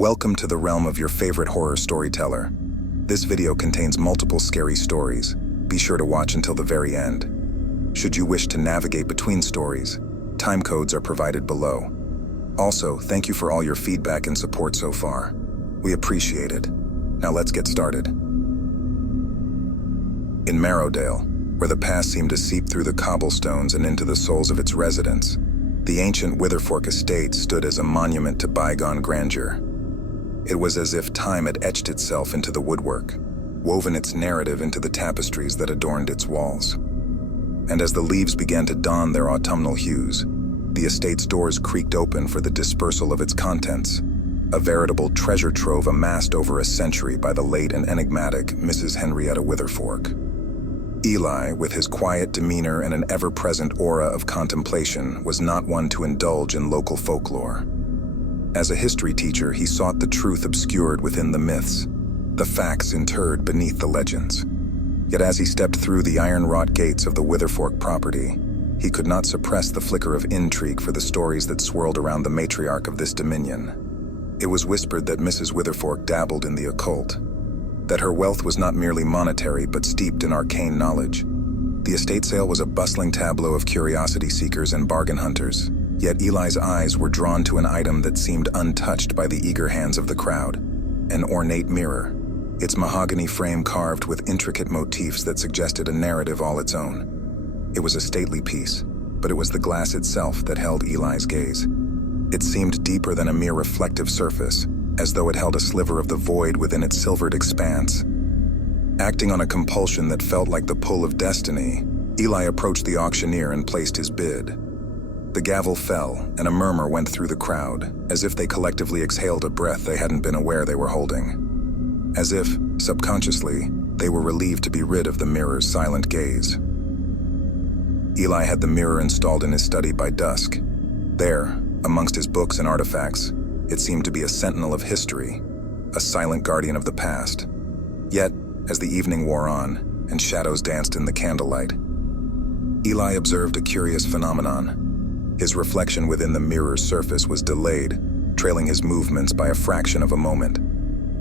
Welcome to the realm of your favorite horror storyteller. This video contains multiple scary stories. Be sure to watch until the very end. Should you wish to navigate between stories, time codes are provided below. Also, thank you for all your feedback and support so far. We appreciate it. Now let's get started. In Marrowdale, where the past seemed to seep through the cobblestones and into the souls of its residents, the ancient Witherfork estate stood as a monument to bygone grandeur. It was as if time had etched itself into the woodwork, woven its narrative into the tapestries that adorned its walls. And as the leaves began to don their autumnal hues, the estate's doors creaked open for the dispersal of its contents, a veritable treasure trove amassed over a century by the late and enigmatic Mrs. Henrietta Witherfork. Eli, with his quiet demeanor and an ever-present aura of contemplation, was not one to indulge in local folklore. As a history teacher, he sought the truth obscured within the myths, the facts interred beneath the legends. Yet as he stepped through the iron-wrought gates of the Witherfork property, he could not suppress the flicker of intrigue for the stories that swirled around the matriarch of this dominion. It was whispered that Mrs. Witherfork dabbled in the occult, that her wealth was not merely monetary but steeped in arcane knowledge. The estate sale was a bustling tableau of curiosity seekers and bargain hunters, yet Eli's eyes were drawn to an item that seemed untouched by the eager hands of the crowd, an ornate mirror, its mahogany frame carved with intricate motifs that suggested a narrative all its own. It was a stately piece, but it was the glass itself that held Eli's gaze. It seemed deeper than a mere reflective surface, as though it held a sliver of the void within its silvered expanse. Acting on a compulsion that felt like the pull of destiny, Eli approached the auctioneer and placed his bid. The gavel fell, and a murmur went through the crowd, as if they collectively exhaled a breath they hadn't been aware they were holding. As if, subconsciously, they were relieved to be rid of the mirror's silent gaze. Eli had the mirror installed in his study by dusk. There, amongst his books and artifacts, it seemed to be a sentinel of history, a silent guardian of the past. Yet, as the evening wore on, and shadows danced in the candlelight, Eli observed a curious phenomenon. His reflection within the mirror's surface was delayed, trailing his movements by a fraction of a moment.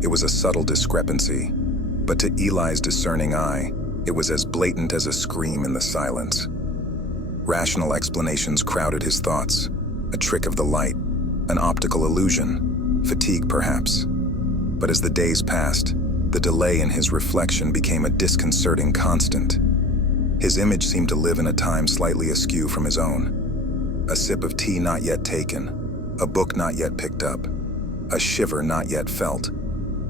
It was a subtle discrepancy, but to Eli's discerning eye, it was as blatant as a scream in the silence. Rational explanations crowded his thoughts, a trick of the light, an optical illusion, fatigue perhaps. But as the days passed, the delay in his reflection became a disconcerting constant. His image seemed to live in a time slightly askew from his own. A sip of tea not yet taken, a book not yet picked up, a shiver not yet felt.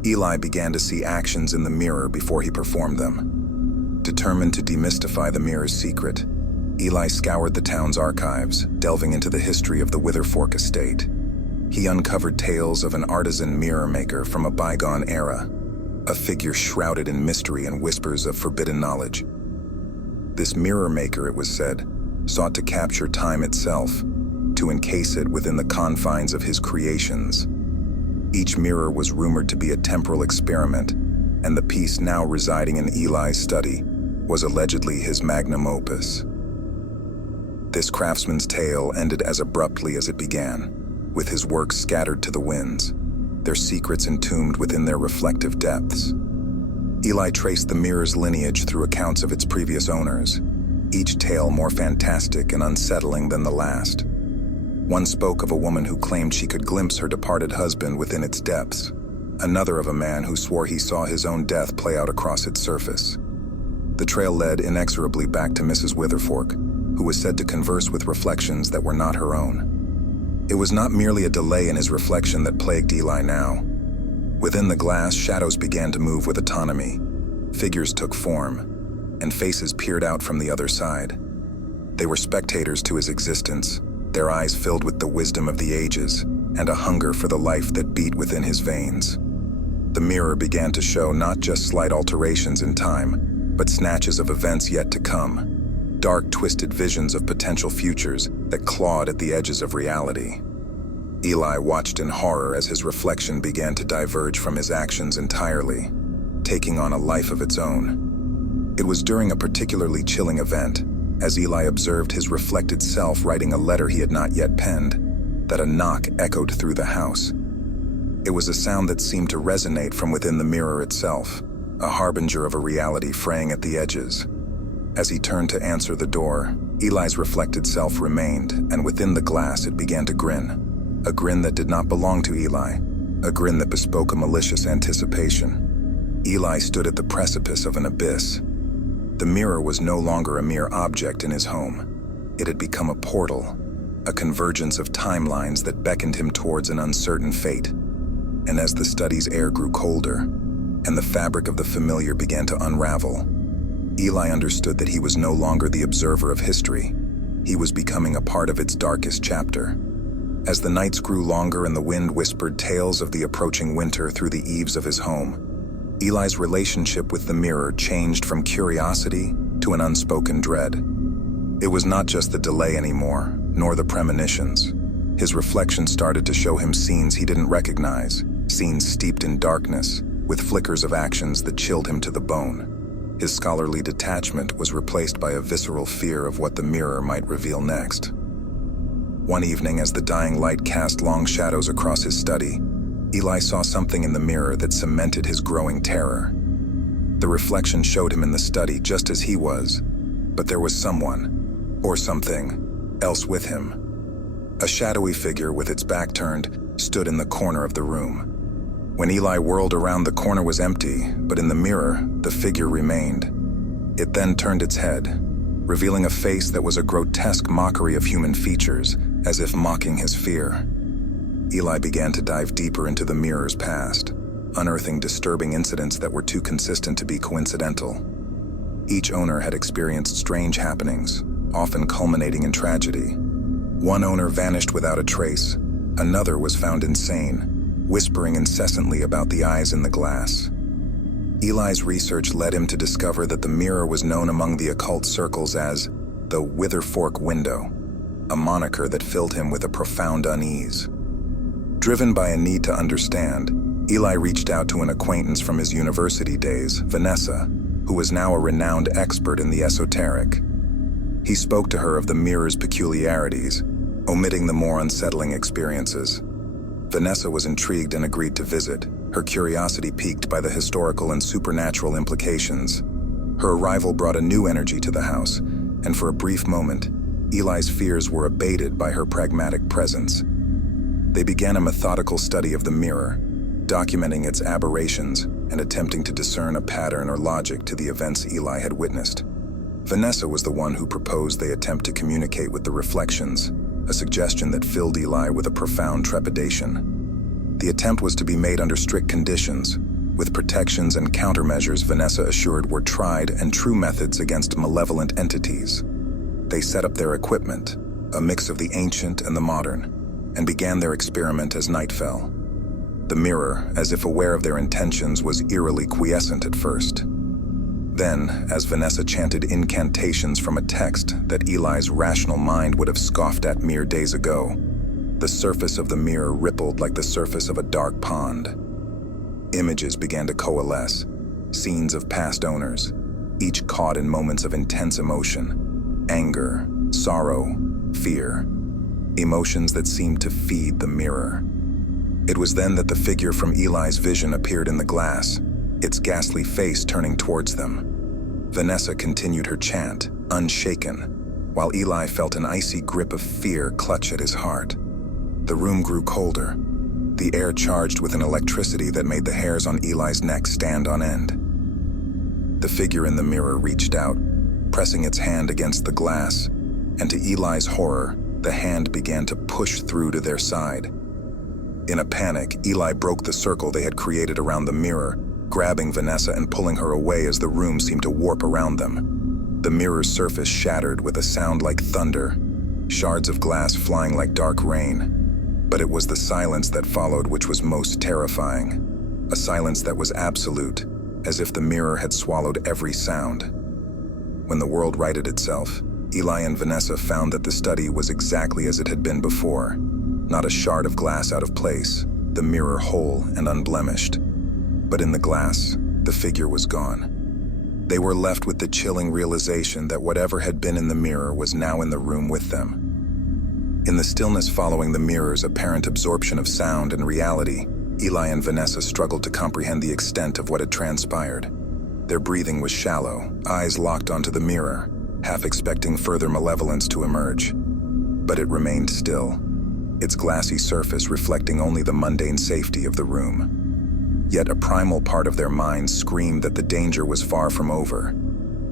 Eli began to see actions in the mirror before he performed them. Determined to demystify the mirror's secret, Eli scoured the town's archives, delving into the history of the Witherfork estate. He uncovered tales of an artisan mirror maker from a bygone era, a figure shrouded in mystery and whispers of forbidden knowledge. This mirror maker, it was said, sought to capture time itself, to encase it within the confines of his creations. Each mirror was rumored to be a temporal experiment, and the piece now residing in Eli's study was allegedly his magnum opus. This craftsman's tale ended as abruptly as it began, with his works scattered to the winds, their secrets entombed within their reflective depths. Eli traced the mirror's lineage through accounts of its previous owners, each tale more fantastic and unsettling than the last. One spoke of a woman who claimed she could glimpse her departed husband within its depths, another of a man who swore he saw his own death play out across its surface. The trail led inexorably back to Mrs. Witherfork, who was said to converse with reflections that were not her own. It was not merely a delay in his reflection that plagued Eli now. Within the glass, shadows began to move with autonomy. Figures took form, and faces peered out from the other side. They were spectators to his existence, their eyes filled with the wisdom of the ages and a hunger for the life that beat within his veins. The mirror began to show not just slight alterations in time, but snatches of events yet to come, dark, twisted visions of potential futures that clawed at the edges of reality. Eli watched in horror as his reflection began to diverge from his actions entirely, taking on a life of its own. It was during a particularly chilling event, as Eli observed his reflected self writing a letter he had not yet penned, that a knock echoed through the house. It was a sound that seemed to resonate from within the mirror itself, a harbinger of a reality fraying at the edges. As he turned to answer the door, Eli's reflected self remained, and within the glass it began to grin. A grin that did not belong to Eli, a grin that bespoke a malicious anticipation. Eli stood at the precipice of an abyss. The mirror was no longer a mere object in his home. It had become a portal, a convergence of timelines that beckoned him towards an uncertain fate. And as the study's air grew colder, and the fabric of the familiar began to unravel, Eli understood that he was no longer the observer of history. He was becoming a part of its darkest chapter. As the nights grew longer and the wind whispered tales of the approaching winter through the eaves of his home, Eli's relationship with the mirror changed from curiosity to an unspoken dread. It was not just the delay anymore, nor the premonitions. His reflection started to show him scenes he didn't recognize, scenes steeped in darkness, with flickers of actions that chilled him to the bone. His scholarly detachment was replaced by a visceral fear of what the mirror might reveal next. One evening, as the dying light cast long shadows across his study, Eli saw something in the mirror that cemented his growing terror. The reflection showed him in the study just as he was, but there was someone, or something, else with him. A shadowy figure with its back turned stood in the corner of the room. When Eli whirled around, the corner was empty, but in the mirror, the figure remained. It then turned its head, revealing a face that was a grotesque mockery of human features, as if mocking his fear. Eli began to dive deeper into the mirror's past, unearthing disturbing incidents that were too consistent to be coincidental. Each owner had experienced strange happenings, often culminating in tragedy. One owner vanished without a trace. Another was found insane, whispering incessantly about the eyes in the glass. Eli's research led him to discover that the mirror was known among the occult circles as the Witherfork Window, a moniker that filled him with a profound unease. Driven by a need to understand, Eli reached out to an acquaintance from his university days, Vanessa, who was now a renowned expert in the esoteric. He spoke to her of the mirror's peculiarities, omitting the more unsettling experiences. Vanessa was intrigued and agreed to visit, her curiosity piqued by the historical and supernatural implications. Her arrival brought a new energy to the house, and for a brief moment, Eli's fears were abated by her pragmatic presence. They began a methodical study of the mirror, documenting its aberrations and attempting to discern a pattern or logic to the events Eli had witnessed. Vanessa was the one who proposed they attempt to communicate with the reflections, a suggestion that filled Eli with a profound trepidation. The attempt was to be made under strict conditions, with protections and countermeasures Vanessa assured were tried and true methods against malevolent entities. They set up their equipment, a mix of the ancient and the modern, and began their experiment as night fell. The mirror, as if aware of their intentions, was eerily quiescent at first. Then, as Vanessa chanted incantations from a text that Eli's rational mind would have scoffed at mere days ago, the surface of the mirror rippled like the surface of a dark pond. Images began to coalesce, scenes of past owners, each caught in moments of intense emotion, anger, sorrow, fear, emotions that seemed to feed the mirror. It was then that the figure from Eli's vision appeared in the glass, its ghastly face turning towards them. Vanessa continued her chant, unshaken, while Eli felt an icy grip of fear clutch at his heart. The room grew colder, the air charged with an electricity that made the hairs on Eli's neck stand on end. The figure in the mirror reached out, pressing its hand against the glass, and to Eli's horror, the hand began to push through to their side. In a panic, Eli broke the circle they had created around the mirror, grabbing Vanessa and pulling her away as the room seemed to warp around them. The mirror's surface shattered with a sound like thunder, shards of glass flying like dark rain. But it was the silence that followed which was most terrifying, a silence that was absolute, as if the mirror had swallowed every sound. When the world righted itself, Eli and Vanessa found that the study was exactly as it had been before, not a shard of glass out of place, the mirror whole and unblemished. But in the glass, the figure was gone. They were left with the chilling realization that whatever had been in the mirror was now in the room with them. In the stillness following the mirror's apparent absorption of sound and reality, Eli and Vanessa struggled to comprehend the extent of what had transpired. Their breathing was shallow, eyes locked onto the mirror, half expecting further malevolence to emerge. But it remained still, its glassy surface reflecting only the mundane safety of the room. Yet a primal part of their minds screamed that the danger was far from over.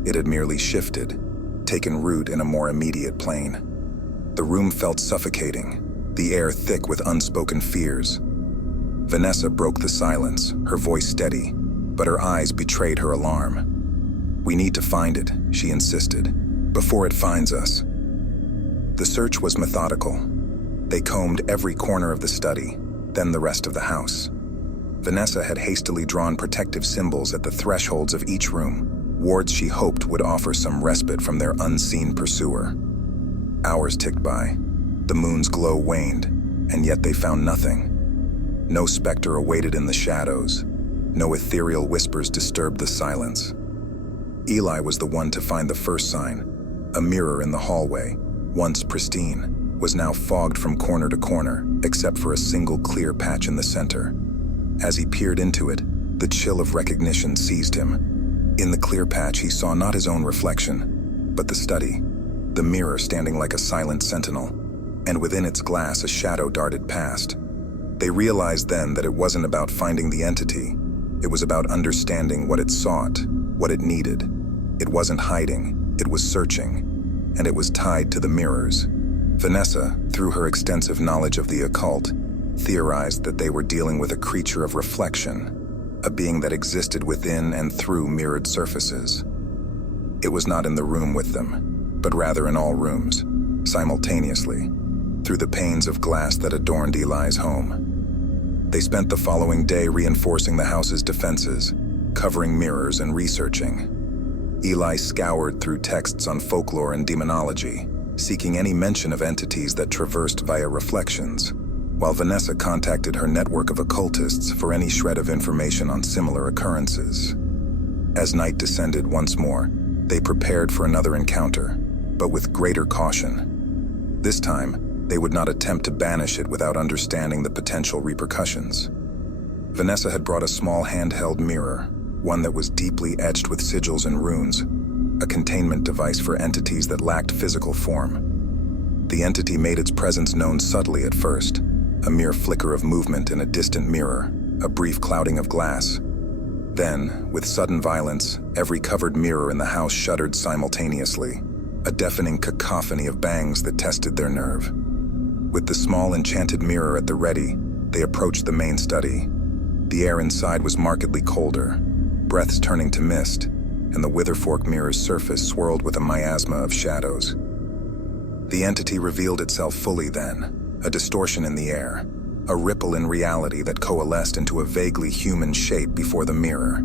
It had merely shifted, taken root in a more immediate plane. The room felt suffocating, the air thick with unspoken fears. Vanessa broke the silence, her voice steady, but her eyes betrayed her alarm. "We need to find it," she insisted, "before it finds us." The search was methodical. They combed every corner of the study, then the rest of the house. Vanessa had hastily drawn protective symbols at the thresholds of each room, wards she hoped would offer some respite from their unseen pursuer. Hours ticked by. The moon's glow waned, and yet they found nothing. No specter awaited in the shadows. No ethereal whispers disturbed the silence. Eli was the one to find the first sign. A mirror in the hallway, once pristine, was now fogged from corner to corner, except for a single clear patch in the center. As he peered into it, the chill of recognition seized him. In the clear patch, he saw not his own reflection, but the study, the mirror standing like a silent sentinel, and within its glass a shadow darted past. They realized then that it wasn't about finding the entity. It was about understanding what it sought, what it needed. It wasn't hiding, it was searching, and it was tied to the mirrors. Vanessa, through her extensive knowledge of the occult, theorized that they were dealing with a creature of reflection, a being that existed within and through mirrored surfaces. It was not in the room with them, but rather in all rooms, simultaneously, through the panes of glass that adorned Eli's home. They spent the following day reinforcing the house's defenses, covering mirrors and researching. Eli scoured through texts on folklore and demonology, seeking any mention of entities that traversed via reflections, while Vanessa contacted her network of occultists for any shred of information on similar occurrences. As night descended once more, they prepared for another encounter, but with greater caution. This time, they would not attempt to banish it without understanding the potential repercussions. Vanessa had brought a small handheld mirror, one that was deeply etched with sigils and runes, a containment device for entities that lacked physical form. The entity made its presence known subtly at first, a mere flicker of movement in a distant mirror, a brief clouding of glass. Then, with sudden violence, every covered mirror in the house shuddered simultaneously, a deafening cacophony of bangs that tested their nerve. With the small enchanted mirror at the ready, they approached the main study. The air inside was markedly colder, breaths turning to mist, and the Witherfork mirror's surface swirled with a miasma of shadows. The entity revealed itself fully then, a distortion in the air, a ripple in reality that coalesced into a vaguely human shape before the mirror.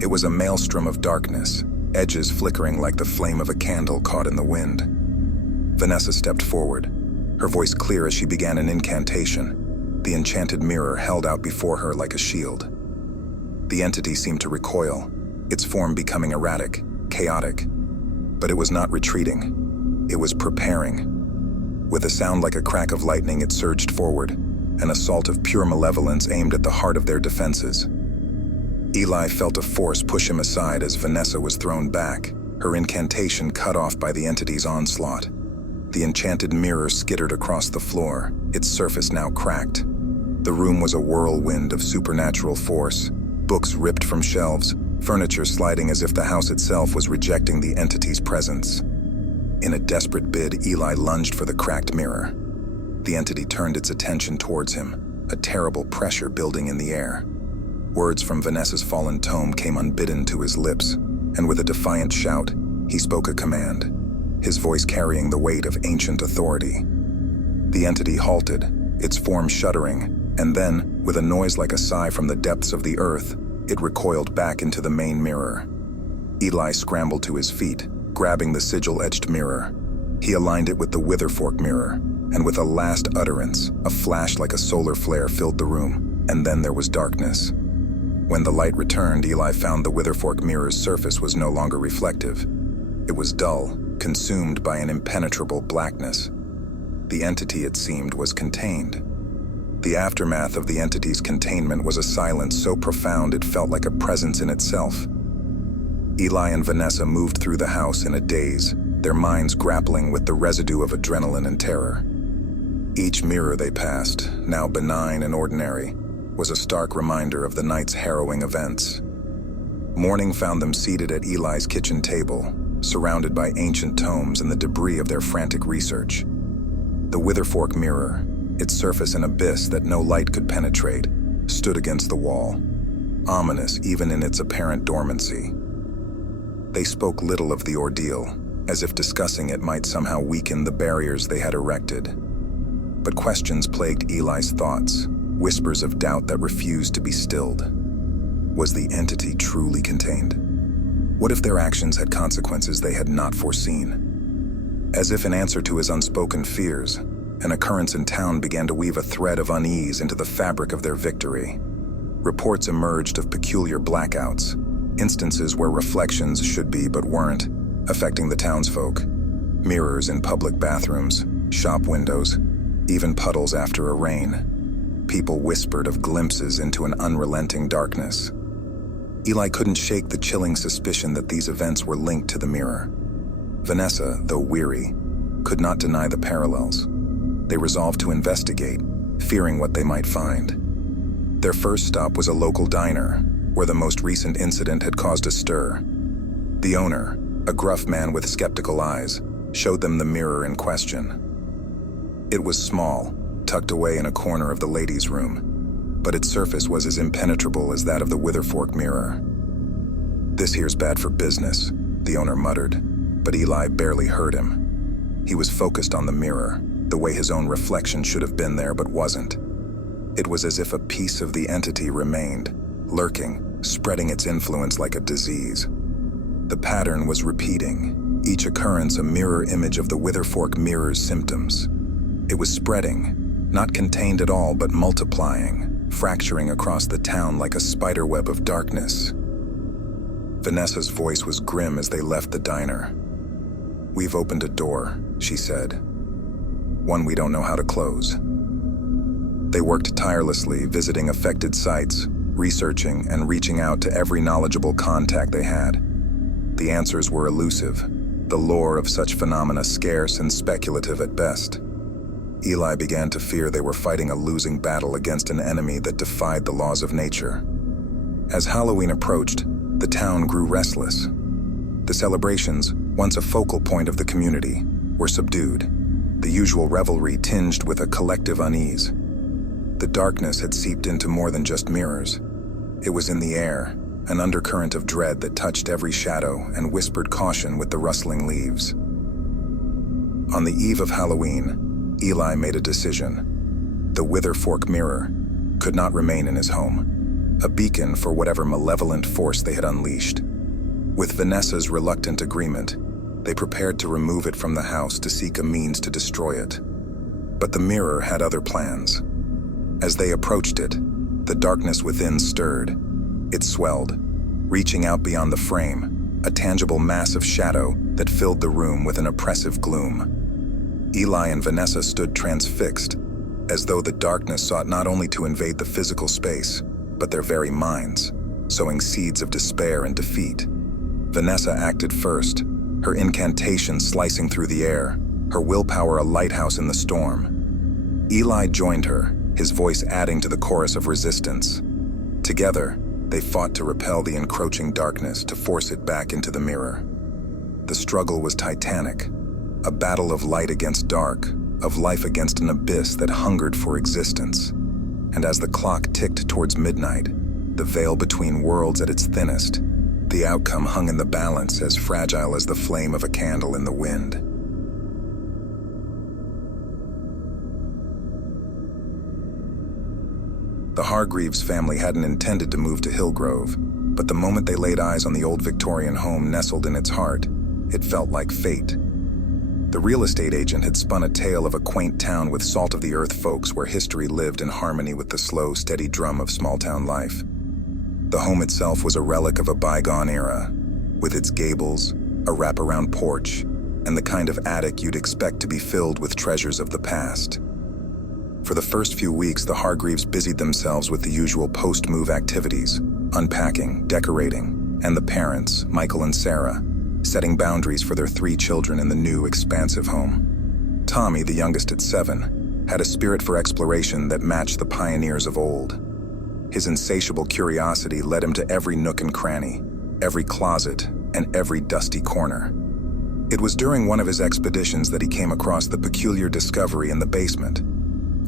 It was a maelstrom of darkness, edges flickering like the flame of a candle caught in the wind. Vanessa stepped forward, her voice clear as she began an incantation, the enchanted mirror held out before her like a shield. The entity seemed to recoil, its form becoming erratic, chaotic. But it was not retreating, it was preparing. With a sound like a crack of lightning, it surged forward, an assault of pure malevolence aimed at the heart of their defenses. Eli felt a force push him aside as Vanessa was thrown back, her incantation cut off by the entity's onslaught. The enchanted mirror skittered across the floor, its surface now cracked. The room was a whirlwind of supernatural force, books ripped from shelves, furniture sliding as if the house itself was rejecting the entity's presence. In a desperate bid, Eli lunged for the cracked mirror. The entity turned its attention towards him, a terrible pressure building in the air. Words from Vanessa's fallen tome came unbidden to his lips, and with a defiant shout, he spoke a command, his voice carrying the weight of ancient authority. The entity halted, its form shuddering, and then, with a noise like a sigh from the depths of the earth, it recoiled back into the main mirror. Eli scrambled to his feet, grabbing the sigil-etched mirror. He aligned it with the Witherfork mirror, and with a last utterance, a flash like a solar flare filled the room, and then there was darkness. When the light returned, Eli found the Witherfork mirror's surface was no longer reflective. It was dull, consumed by an impenetrable blackness. The entity, it seemed, was contained. The aftermath of the entity's containment was a silence so profound it felt like a presence in itself. Eli and Vanessa moved through the house in a daze, their minds grappling with the residue of adrenaline and terror. Each mirror they passed, now benign and ordinary, was a stark reminder of the night's harrowing events. Morning found them seated at Eli's kitchen table, surrounded by ancient tomes and the debris of their frantic research. The Witherfork mirror, its surface an abyss that no light could penetrate, stood against the wall, ominous even in its apparent dormancy. They spoke little of the ordeal, as if discussing it might somehow weaken the barriers they had erected. But questions plagued Eli's thoughts, whispers of doubt that refused to be stilled. Was the entity truly contained? What if their actions had consequences they had not foreseen? As if in answer to his unspoken fears, an occurrence in town began to weave a thread of unease into the fabric of their victory. Reports emerged of peculiar blackouts, instances where reflections should be but weren't, affecting the townsfolk. Mirrors in public bathrooms, shop windows, even puddles after a rain. People whispered of glimpses into an unrelenting darkness. Eli couldn't shake the chilling suspicion that these events were linked to the mirror. Vanessa, though weary, could not deny the parallels. They resolved to investigate, fearing what they might find. Their first stop was a local diner, where the most recent incident had caused a stir. The owner, a gruff man with skeptical eyes, showed them the mirror in question. It was small, tucked away in a corner of the ladies' room, but its surface was as impenetrable as that of the Witherfork mirror. "This here's bad for business," the owner muttered, but Eli barely heard him. He was focused on the mirror, the way his own reflection should have been there but wasn't. It was as if a piece of the entity remained, lurking, spreading its influence like a disease. The pattern was repeating, each occurrence a mirror image of the Witherfork mirror's symptoms. It was spreading, not contained at all but multiplying, fracturing across the town like a spiderweb of darkness. Vanessa's voice was grim as they left the diner. "We've opened a door," she said. "One we don't know how to close." They worked tirelessly, visiting affected sites, researching and reaching out to every knowledgeable contact they had. The answers were elusive, the lore of such phenomena scarce and speculative at best. Eli began to fear they were fighting a losing battle against an enemy that defied the laws of nature. As Halloween approached, the town grew restless. The celebrations, once a focal point of the community, were subdued, the usual revelry tinged with a collective unease. The darkness had seeped into more than just mirrors. It was in the air, an undercurrent of dread that touched every shadow and whispered caution with the rustling leaves. On the eve of Halloween, Eli made a decision. The Witherfork mirror could not remain in his home, a beacon for whatever malevolent force they had unleashed. With Vanessa's reluctant agreement, they prepared to remove it from the house to seek a means to destroy it. But the mirror had other plans. As they approached it, the darkness within stirred. It swelled, reaching out beyond the frame, a tangible mass of shadow that filled the room with an oppressive gloom. Eli and Vanessa stood transfixed, as though the darkness sought not only to invade the physical space, but their very minds, sowing seeds of despair and defeat. Vanessa acted first, her incantation slicing through the air, her willpower a lighthouse in the storm. Eli joined her, his voice adding to the chorus of resistance. Together, they fought to repel the encroaching darkness, to force it back into the mirror. The struggle was titanic, a battle of light against dark, of life against an abyss that hungered for existence. And as the clock ticked towards midnight, the veil between worlds at its thinnest, the outcome hung in the balance, as fragile as the flame of a candle in the wind. The Hargreaves family hadn't intended to move to Hillgrove, but the moment they laid eyes on the old Victorian home nestled in its heart, it felt like fate. The real estate agent had spun a tale of a quaint town with salt-of-the-earth folks where history lived in harmony with the slow, steady drum of small-town life. The home itself was a relic of a bygone era, with its gables, a wraparound porch, and the kind of attic you'd expect to be filled with treasures of the past. For the first few weeks, the Hargreaves busied themselves with the usual post-move activities, unpacking, decorating, and the parents, Michael and Sarah, setting boundaries for their 3 children in the new, expansive home. Tommy, the youngest at 7, had a spirit for exploration that matched the pioneers of old. His insatiable curiosity led him to every nook and cranny, every closet, and every dusty corner. It was during one of his expeditions that he came across the peculiar discovery in the basement,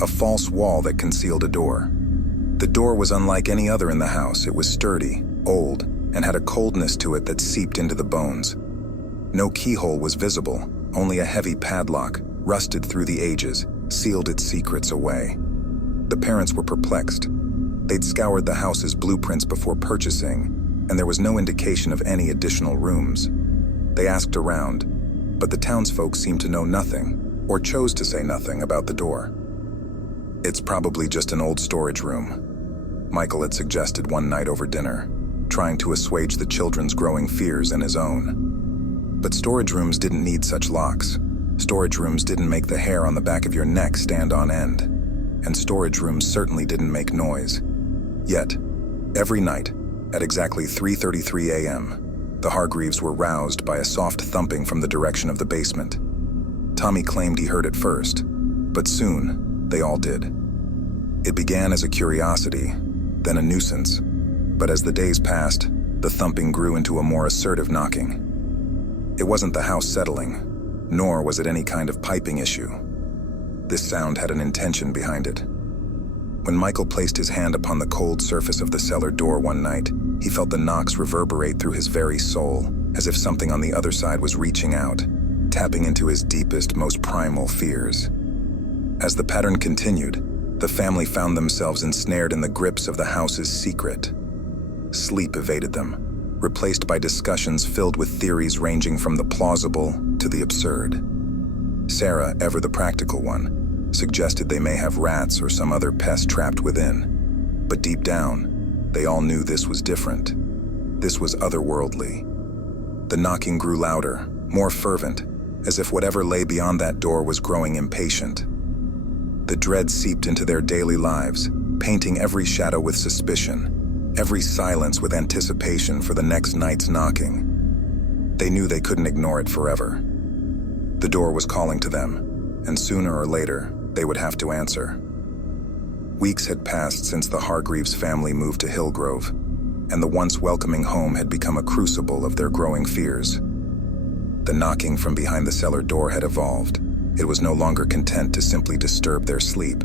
a false wall that concealed a door. The door was unlike any other in the house. It was sturdy, old, and had a coldness to it that seeped into the bones. No keyhole was visible, only a heavy padlock, rusted through the ages, sealed its secrets away. The parents were perplexed. They'd scoured the house's blueprints before purchasing, and there was no indication of any additional rooms. They asked around, but the townsfolk seemed to know nothing, or chose to say nothing about the door. "It's probably just an old storage room," Michael had suggested one night over dinner, trying to assuage the children's growing fears and his own. But storage rooms didn't need such locks. Storage rooms didn't make the hair on the back of your neck stand on end. And storage rooms certainly didn't make noise. Yet, every night, at exactly 3:33 a.m., the Hargreaves were roused by a soft thumping from the direction of the basement. Tommy claimed he heard it first, but soon, they all did. It began as a curiosity, then a nuisance, but as the days passed, the thumping grew into a more assertive knocking. It wasn't the house settling, nor was it any kind of piping issue. This sound had an intention behind it. When Michael placed his hand upon the cold surface of the cellar door one night, he felt the knocks reverberate through his very soul, as if something on the other side was reaching out, tapping into his deepest, most primal fears. As the pattern continued, the family found themselves ensnared in the grips of the house's secret. Sleep evaded them, replaced by discussions filled with theories ranging from the plausible to the absurd. Sarah, ever the practical one, suggested they may have rats or some other pest trapped within. But deep down, they all knew this was different. This was otherworldly. The knocking grew louder, more fervent, as if whatever lay beyond that door was growing impatient. The dread seeped into their daily lives, painting every shadow with suspicion, every silence with anticipation for the next night's knocking. They knew they couldn't ignore it forever. The door was calling to them, and sooner or later, they would have to answer. Weeks had passed since the Hargreaves family moved to Hillgrove, and the once welcoming home had become a crucible of their growing fears. The knocking from behind the cellar door had evolved. It was no longer content to simply disturb their sleep.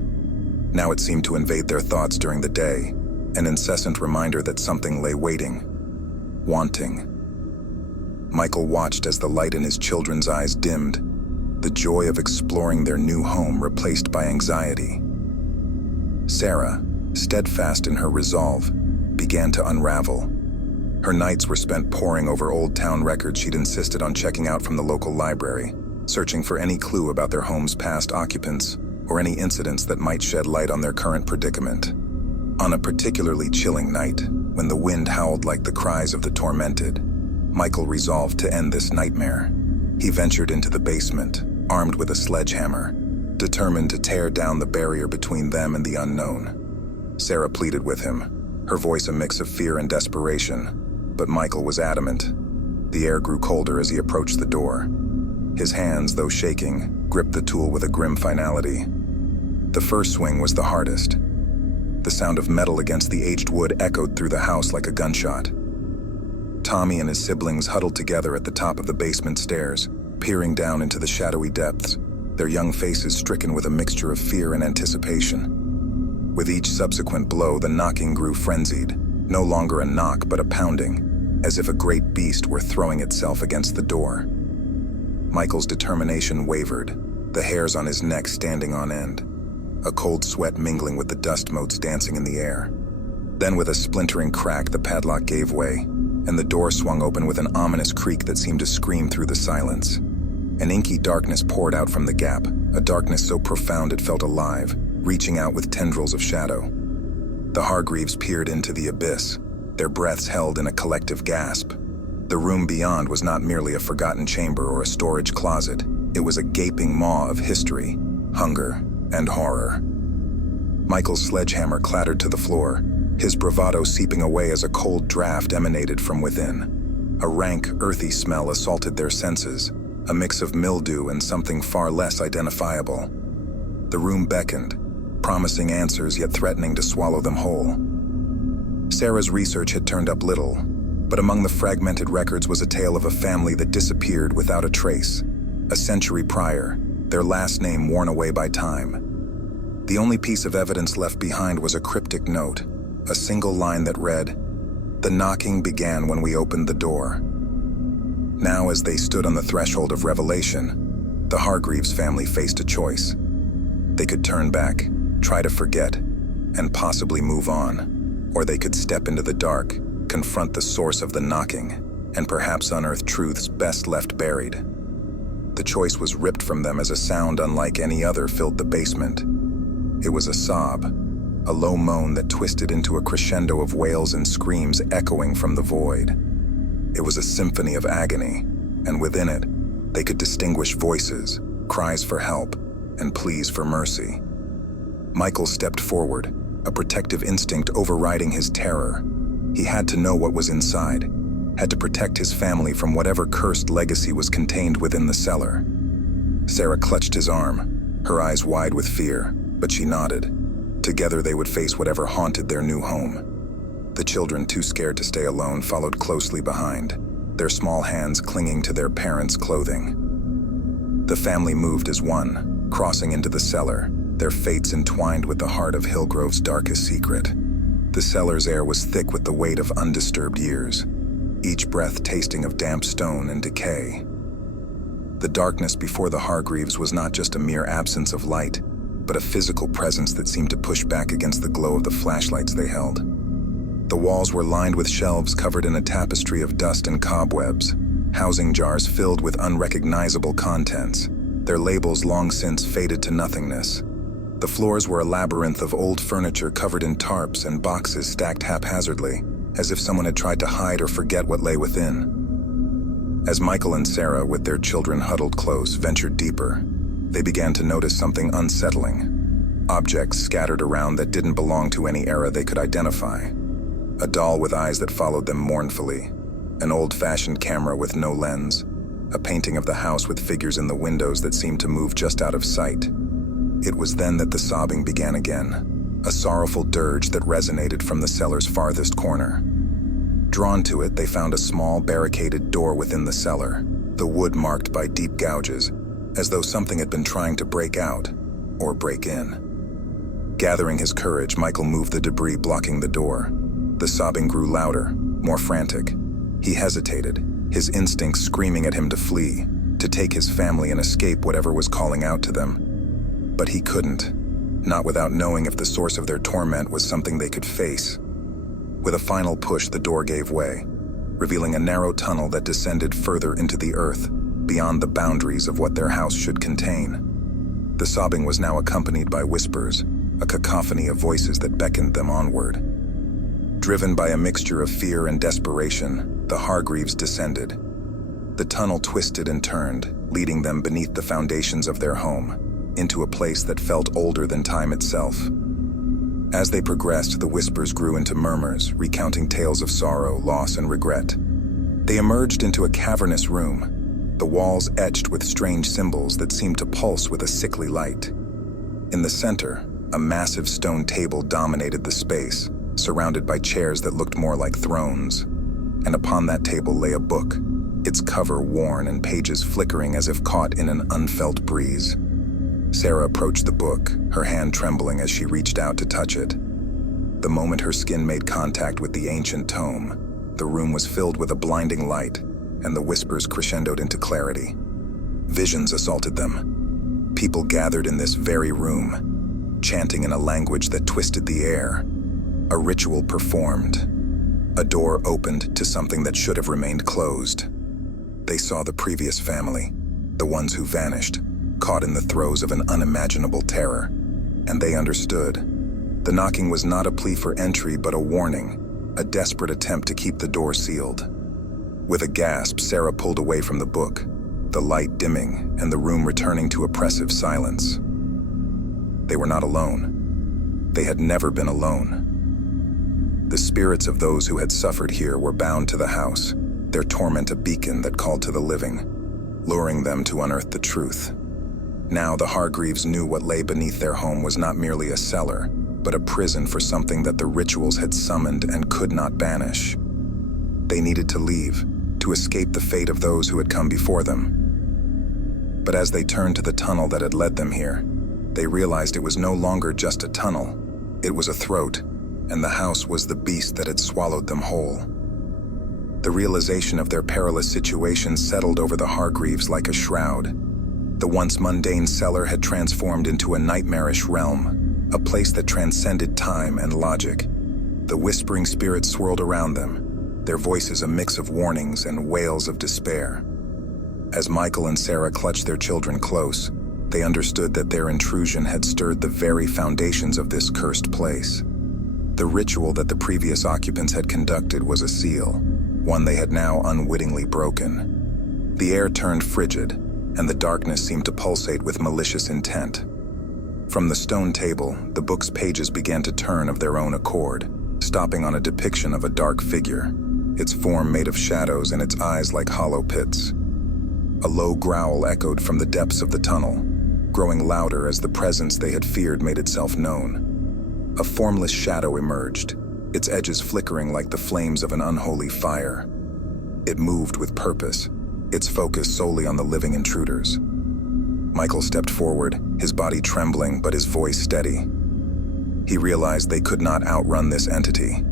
Now it seemed to invade their thoughts during the day, an incessant reminder that something lay waiting, wanting. Michael watched as the light in his children's eyes dimmed, the joy of exploring their new home replaced by anxiety. Sarah, steadfast in her resolve, began to unravel. Her nights were spent poring over old town records she'd insisted on checking out from the local library, searching for any clue about their home's past occupants or any incidents that might shed light on their current predicament. On a particularly chilling night, when the wind howled like the cries of the tormented, Michael resolved to end this nightmare. He ventured into the basement, armed with a sledgehammer, determined to tear down the barrier between them and the unknown. Sarah pleaded with him, her voice a mix of fear and desperation, but Michael was adamant. The air grew colder as he approached the door. His hands, though shaking, gripped the tool with a grim finality. The first swing was the hardest. The sound of metal against the aged wood echoed through the house like a gunshot. Tommy and his siblings huddled together at the top of the basement stairs, peering down into the shadowy depths, their young faces stricken with a mixture of fear and anticipation. With each subsequent blow, the knocking grew frenzied, no longer a knock but a pounding, as if a great beast were throwing itself against the door. Michael's determination wavered, the hairs on his neck standing on end, a cold sweat mingling with the dust motes dancing in the air. Then with a splintering crack, the padlock gave way, and the door swung open with an ominous creak that seemed to scream through the silence. An inky darkness poured out from the gap, a darkness so profound it felt alive, reaching out with tendrils of shadow. The Hargreaves peered into the abyss, their breaths held in a collective gasp. The room beyond was not merely a forgotten chamber or a storage closet. It was a gaping maw of history, hunger, and horror. Michael's sledgehammer clattered to the floor, his bravado seeping away as a cold draft emanated from within. A rank, earthy smell assaulted their senses, a mix of mildew and something far less identifiable. The room beckoned, promising answers yet threatening to swallow them whole. Sarah's research had turned up little, but among the fragmented records was a tale of a family that disappeared without a trace. A century prior, their last name worn away by time. The only piece of evidence left behind was a cryptic note, a single line that read, "The knocking began when we opened the door." Now, as they stood on the threshold of revelation, the Hargreaves family faced a choice. They could turn back, try to forget, and possibly move on, or they could step into the dark, confront the source of the knocking, and perhaps unearth truths best left buried. The choice was ripped from them as a sound unlike any other filled the basement. It was a sob, a low moan that twisted into a crescendo of wails and screams echoing from the void. It was a symphony of agony, and within it, they could distinguish voices, cries for help, and pleas for mercy. Michael stepped forward, a protective instinct overriding his terror. He had to know what was inside, had to protect his family from whatever cursed legacy was contained within the cellar. Sarah clutched his arm, her eyes wide with fear, but she nodded. Together they would face whatever haunted their new home. The children, too scared to stay alone, followed closely behind, their small hands clinging to their parents' clothing. The family moved as one, crossing into the cellar, their fates entwined with the heart of Hillgrove's darkest secret. The cellar's air was thick with the weight of undisturbed years, each breath tasting of damp stone and decay. The darkness before the Hargreaves was not just a mere absence of light, but a physical presence that seemed to push back against the glow of the flashlights they held. The walls were lined with shelves covered in a tapestry of dust and cobwebs, housing jars filled with unrecognizable contents, their labels long since faded to nothingness. The floors were a labyrinth of old furniture covered in tarps and boxes stacked haphazardly, as if someone had tried to hide or forget what lay within. As Michael and Sarah, with their children huddled close, ventured deeper, they began to notice something unsettling. Objects scattered around that didn't belong to any era they could identify. A doll with eyes that followed them mournfully, an old-fashioned camera with no lens, a painting of the house with figures in the windows that seemed to move just out of sight. It was then that the sobbing began again, a sorrowful dirge that resonated from the cellar's farthest corner. Drawn to it, they found a small, barricaded door within the cellar, the wood marked by deep gouges, as though something had been trying to break out, or break in. Gathering his courage, Michael moved the debris blocking the door. The sobbing grew louder, more frantic. He hesitated, his instincts screaming at him to flee, to take his family and escape whatever was calling out to them. But he couldn't, not without knowing if the source of their torment was something they could face. With a final push, the door gave way, revealing a narrow tunnel that descended further into the earth, beyond the boundaries of what their house should contain. The sobbing was now accompanied by whispers, a cacophony of voices that beckoned them onward. Driven by a mixture of fear and desperation, the Hargreaves descended. The tunnel twisted and turned, leading them beneath the foundations of their home, into a place that felt older than time itself. As they progressed, the whispers grew into murmurs, recounting tales of sorrow, loss, and regret. They emerged into a cavernous room, the walls etched with strange symbols that seemed to pulse with a sickly light. In the center, a massive stone table dominated the space, surrounded by chairs that looked more like thrones. And upon that table lay a book, its cover worn and pages flickering as if caught in an unfelt breeze. Sarah approached the book, her hand trembling as she reached out to touch it. The moment her skin made contact with the ancient tome, the room was filled with a blinding light, and the whispers crescendoed into clarity. Visions assaulted them. People gathered in this very room, chanting in a language that twisted the air. A ritual performed. A door opened to something that should have remained closed. They saw the previous family, the ones who vanished, caught in the throes of an unimaginable terror, and they understood. The knocking was not a plea for entry, but a warning, a desperate attempt to keep the door sealed. With a gasp, Sarah pulled away from the book, the light dimming and the room returning to oppressive silence. They were not alone. They had never been alone. The spirits of those who had suffered here were bound to the house, their torment a beacon that called to the living, luring them to unearth the truth. Now the Hargreaves knew what lay beneath their home was not merely a cellar, but a prison for something that the rituals had summoned and could not banish. They needed to leave, to escape the fate of those who had come before them. But as they turned to the tunnel that had led them here, they realized it was no longer just a tunnel. It was a throat, and the house was the beast that had swallowed them whole. The realization of their perilous situation settled over the Hargreaves like a shroud. The once mundane cellar had transformed into a nightmarish realm, a place that transcended time and logic. The whispering spirits swirled around them, their voices a mix of warnings and wails of despair. As Michael and Sarah clutched their children close, they understood that their intrusion had stirred the very foundations of this cursed place. The ritual that the previous occupants had conducted was a seal, one they had now unwittingly broken. The air turned frigid, and the darkness seemed to pulsate with malicious intent. From the stone table, the book's pages began to turn of their own accord, stopping on a depiction of a dark figure, its form made of shadows and its eyes like hollow pits. A low growl echoed from the depths of the tunnel, growing louder as the presence they had feared made itself known. A formless shadow emerged, its edges flickering like the flames of an unholy fire. It moved with purpose, its focus solely on the living intruders. Michael stepped forward, his body trembling but his voice steady. He realized they could not outrun this entity.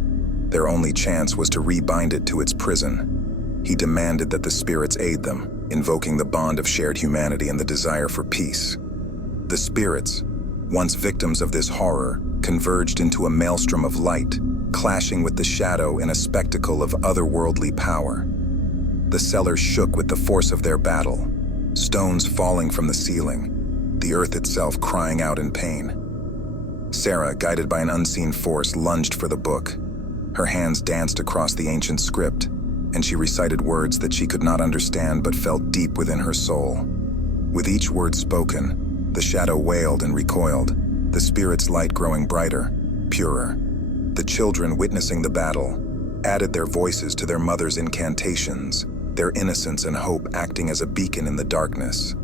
Their only chance was to rebind it to its prison. He demanded that the spirits aid them, invoking the bond of shared humanity and the desire for peace. The spirits, once victims of this horror, converged into a maelstrom of light, clashing with the shadow in a spectacle of otherworldly power. The cellar shook with the force of their battle, stones falling from the ceiling, the earth itself crying out in pain. Sarah, guided by an unseen force, lunged for the book. Her hands danced across the ancient script, and she recited words that she could not understand but felt deep within her soul. With each word spoken, the shadow wailed and recoiled, the spirit's light growing brighter, purer. The children, witnessing the battle, added their voices to their mother's incantations, their innocence and hope acting as a beacon in the darkness.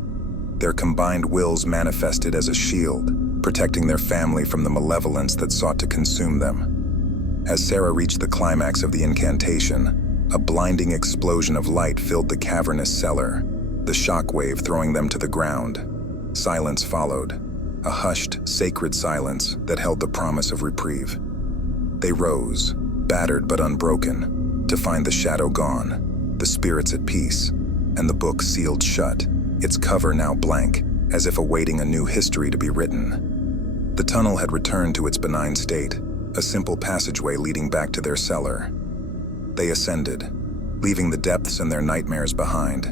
Their combined wills manifested as a shield, protecting their family from the malevolence that sought to consume them. As Sarah reached the climax of the incantation, a blinding explosion of light filled the cavernous cellar, the shockwave throwing them to the ground. Silence followed, a hushed, sacred silence that held the promise of reprieve. They rose, battered but unbroken, to find the shadow gone, the spirits at peace, and the book sealed shut, its cover now blank, as if awaiting a new history to be written. The tunnel had returned to its benign state, a simple passageway leading back to their cellar. They ascended, leaving the depths and their nightmares behind,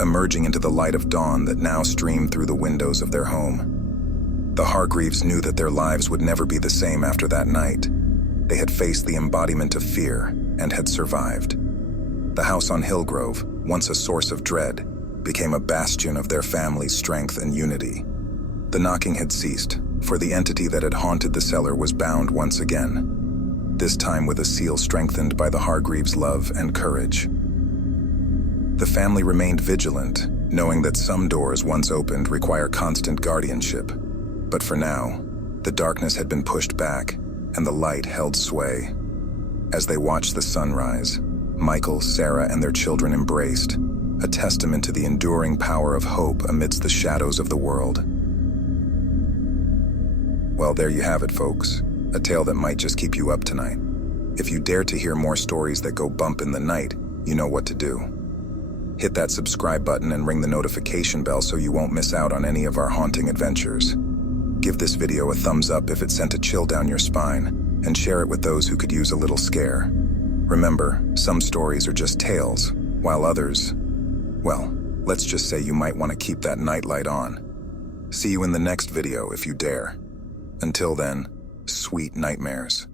emerging into the light of dawn that now streamed through the windows of their home. The Hargreaves knew that their lives would never be the same after that night. They had faced the embodiment of fear and had survived. The house on Hillgrove, once a source of dread, became a bastion of their family's strength and unity. The knocking had ceased, for the entity that had haunted the cellar was bound once again, this time with a seal strengthened by the Hargreaves' love and courage. The family remained vigilant, knowing that some doors once opened require constant guardianship. But for now, the darkness had been pushed back, and the light held sway. As they watched the sunrise, Michael, Sarah, and their children embraced, a testament to the enduring power of hope amidst the shadows of the world. Well, there you have it, folks. A tale that might just keep you up tonight. If you dare to hear more stories that go bump in the night, you know what to do. Hit that subscribe button and ring the notification bell so you won't miss out on any of our haunting adventures. Give this video a thumbs up if it sent a chill down your spine, and share it with those who could use a little scare. Remember, some stories are just tales, while others, well, let's just say you might want to keep that nightlight on. See you in the next video if you dare. Until then, sweet nightmares.